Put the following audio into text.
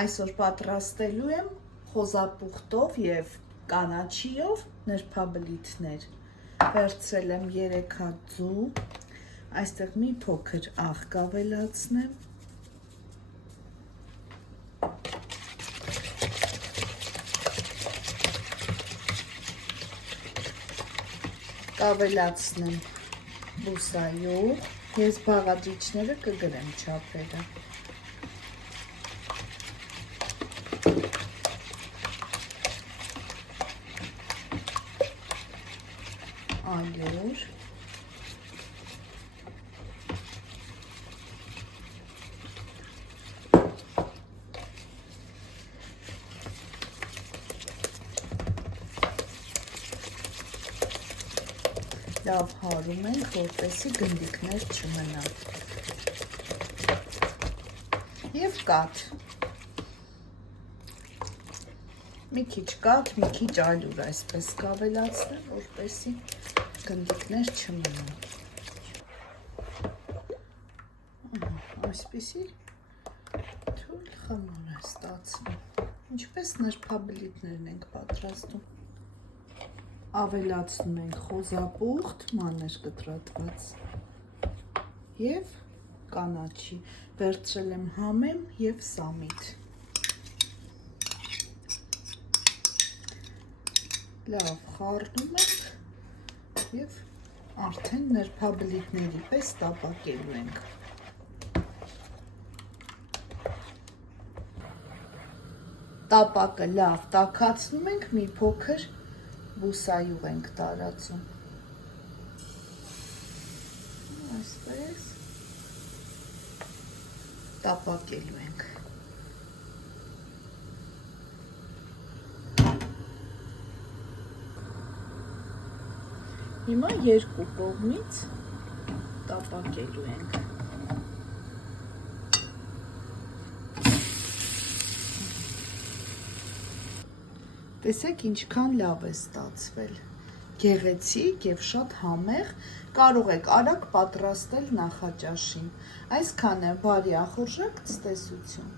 Այսօր պատրաստելու եմ խոզապուխտով և կանաչիով նրբաբլիթներ։ Վերցրել եմ 3 հատ ձու, այստեղ մի փոքր աղ կավելացնեմ։ Կավելացնեմ բուսայուղ, ես բաղադրիչները կգրեմ չափերը։ Ալյուր, լավ հարում ենք, որպեսզի գնդիկներ չմնան, և կաթ, մի քիչ կաթ, մի քիչ ալյուր այսպես կավելացնեմ, որպեսզի գնդիկներ չմնան, այսպիսի թույլ խմոր է ստացվում, ինչպես նրբաբլիթներն ենք պատրաստում։ Ավելացնում ենք խոզապուխտ, մանր կտրատված և կանաչի, վերցրել եմ համեմ և սամիտ։ Լավ խառնում ենք և արդեն նրբաբլիթների պես տապակելու ենք։ Տապակը լավ տաքացնում ենք, մի փոքր բուսայուղ ենք տարածում, այսպես տապակելու ենք։ Հիմա երկու կողմից տապակելու ենք։ Տեսեք ինչքան լավ է ստացվել, գեղեցիկ և շատ համեղ, կարող եք արագ պատրաստել նախաճաշին, այսքան է, բարի ախորժակ, ցտեսություն։